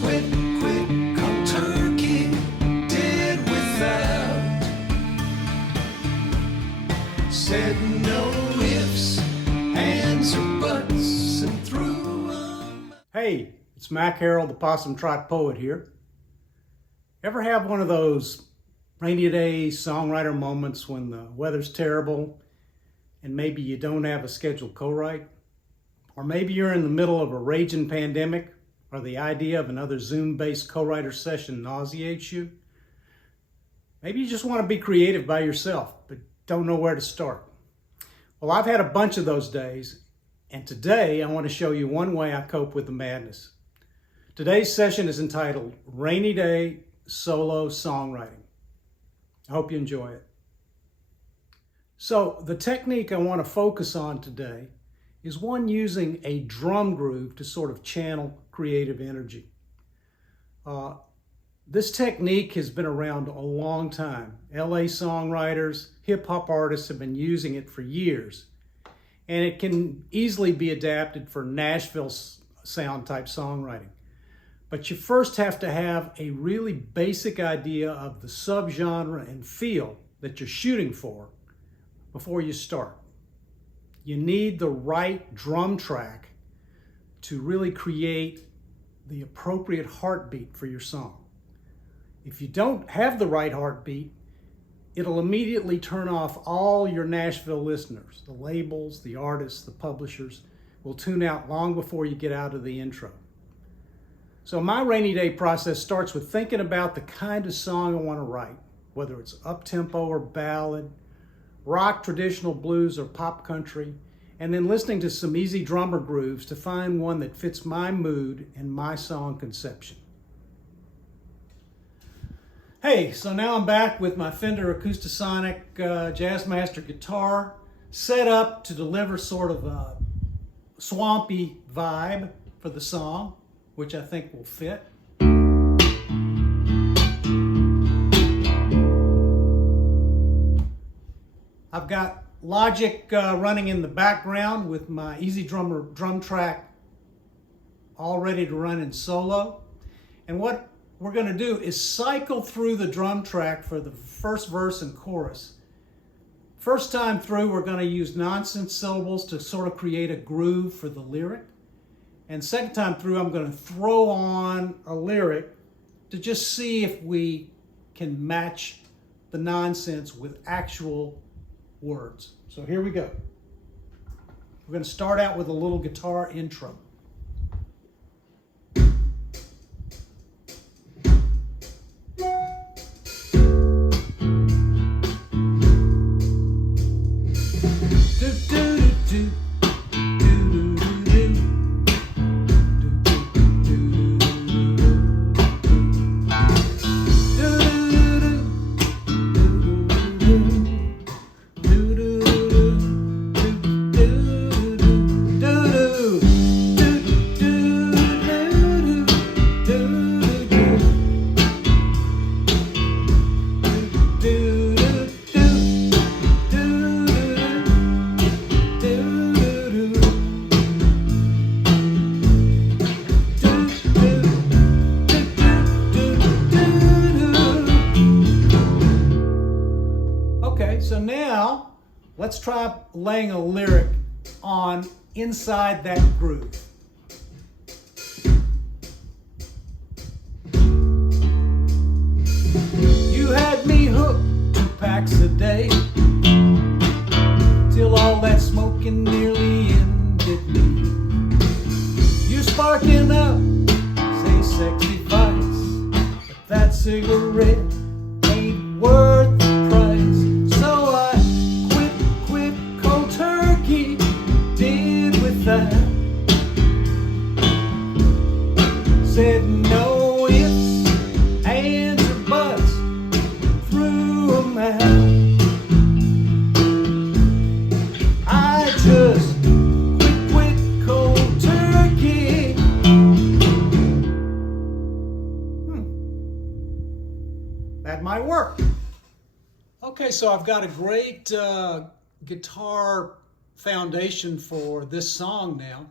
quit cold turkey, did without. Said no ifs, ands, or buts, and threw 'em. Hey, it's Mac Harold, the Possum Trot Poet here. Ever have one of those rainy day songwriter moments when the weather's terrible and maybe you don't have a scheduled co-write? Or maybe you're in the middle of a raging pandemic, or the idea of another Zoom-based co-writer session nauseates you? Maybe you just want to be creative by yourself, but don't know where to start. Well, I've had a bunch of those days, and today I want to show you one way I cope with the madness. Today's session is entitled Rainy Day Solo Songwriting. I hope you enjoy it. So the technique I want to focus on today is one using a drum groove to sort of channel creative energy. This technique has been around a long time. LA songwriters, hip hop artists have been using it for years. And it can easily be adapted for Nashville sound type songwriting. But you first have to have a really basic idea of the subgenre and feel that you're shooting for before you start. You need the right drum track to really create the appropriate heartbeat for your song. If you don't have the right heartbeat, it'll immediately turn off all your Nashville listeners. The labels, the artists, the publishers will tune out long before you get out of the intro. So my rainy day process starts with thinking about the kind of song I want to write, whether it's up-tempo or ballad, rock, traditional blues, or pop country, and then listening to some easy drummer grooves to find one that fits my mood and my song conception. Hey, so now I'm back with my Fender Acoustasonic Jazzmaster guitar set up to deliver sort of a swampy vibe for the song, which I think will fit. I've got Logic running in the background with my Easy Drummer drum track all ready to run in solo. And what we're going to do is cycle through the drum track for the first verse and chorus. First time through, we're going to use nonsense syllables to sort of create a groove for the lyric. And second time through, I'm going to throw on a lyric to just see if we can match the nonsense with actual words. So here we go. We're going to start out with a little guitar intro. So now let's try laying a lyric on inside that groove. You had me hooked 2 packs a day till all that smoking nearly ended me. You're sparking up, say sexy vice, but that cigarette ain't worth the price. So I quit cold turkey, did with that. Said no ifs, ands, or buts, threw 'em out. I just quit cold turkey. That might work. Okay, so I've got a great guitar foundation for this song now.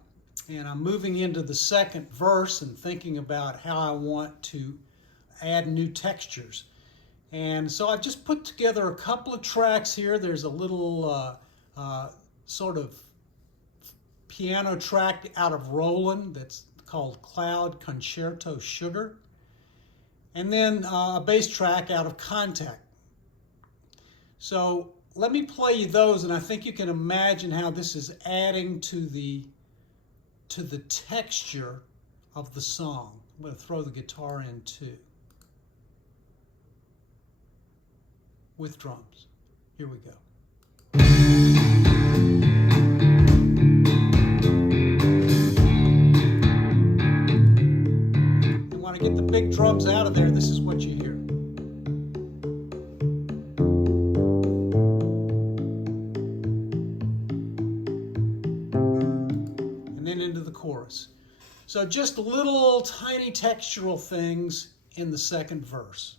and I'm moving into the second verse and thinking about how I want to add new textures. And so I've just put together a couple of tracks here. There's a little sort of piano track out of Roland that's called Cloud Concerto Sugar, and then a bass track out of Contact. So let me play you those, and I think you can imagine how this is adding to the texture of the song. I'm going to throw the guitar in too, with drums. Here we go. And when I get the big drums out of there, this is what you hear. And then into the chorus. So just little tiny textural things in the second verse.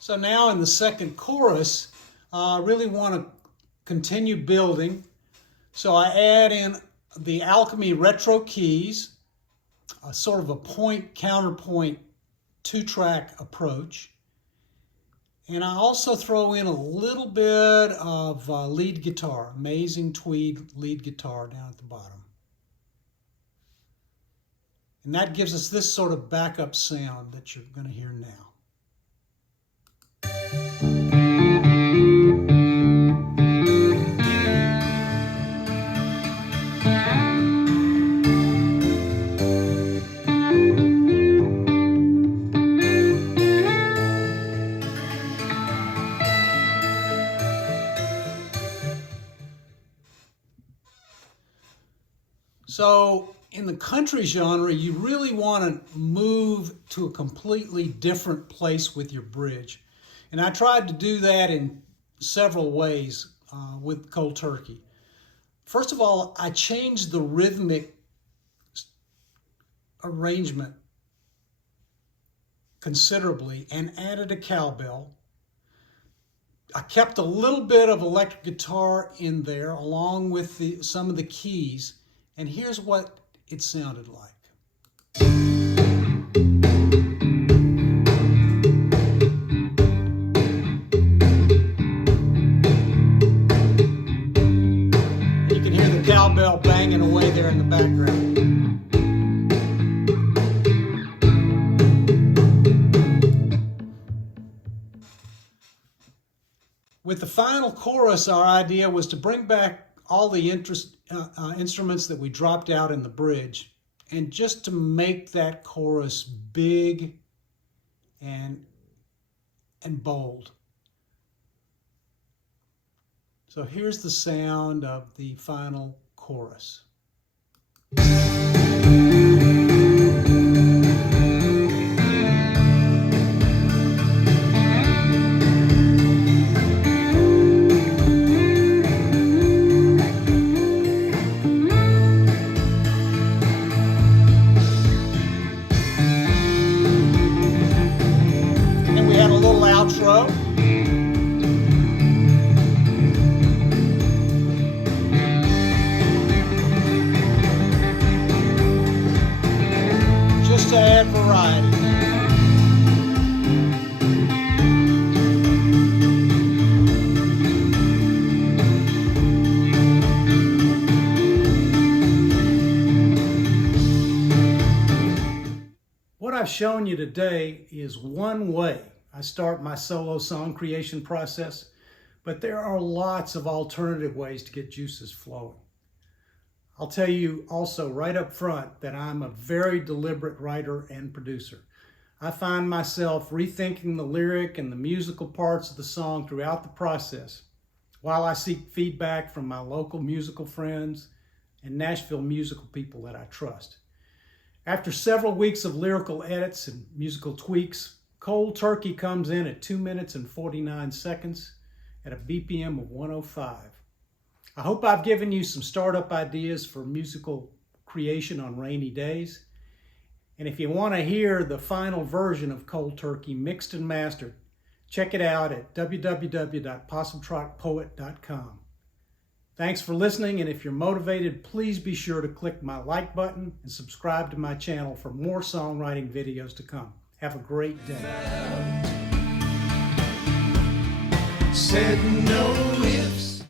So now in the second chorus, I really want to continue building. So I add in the Alchemy retro keys, a sort of a point counterpoint 2-track approach. And I also throw in a little bit of lead guitar, amazing tweed lead guitar down at the bottom. And that gives us this sort of backup sound that you're going to hear now. So in the country genre, you really want to move to a completely different place with your bridge. And I tried to do that in several ways with Cold Turkey. First of all, I changed the rhythmic arrangement considerably and added a cowbell. I kept a little bit of electric guitar in there along with some of the keys. And here's what it sounded like. You can hear the cowbell banging away there in the background. With the final chorus, our idea was to bring back all the instruments that we dropped out in the bridge, and just to make that chorus big and bold. So here's the sound of the final chorus. Outro. Just to add variety. What I've shown you today is one way I start my solo song creation process, but there are lots of alternative ways to get juices flowing. I'll tell you also right up front that I'm a very deliberate writer and producer. I find myself rethinking the lyric and the musical parts of the song throughout the process, while I seek feedback from my local musical friends and Nashville musical people that I trust. After several weeks of lyrical edits and musical tweaks, Cold Turkey comes in at 2 minutes and 49 seconds at a BPM of 105. I hope I've given you some startup ideas for musical creation on rainy days. And if you want to hear the final version of Cold Turkey mixed and mastered, check it out at www.possumtrotpoet.com. Thanks for listening, and if you're motivated, please be sure to click my like button and subscribe to my channel for more songwriting videos to come. Have a great day. Said no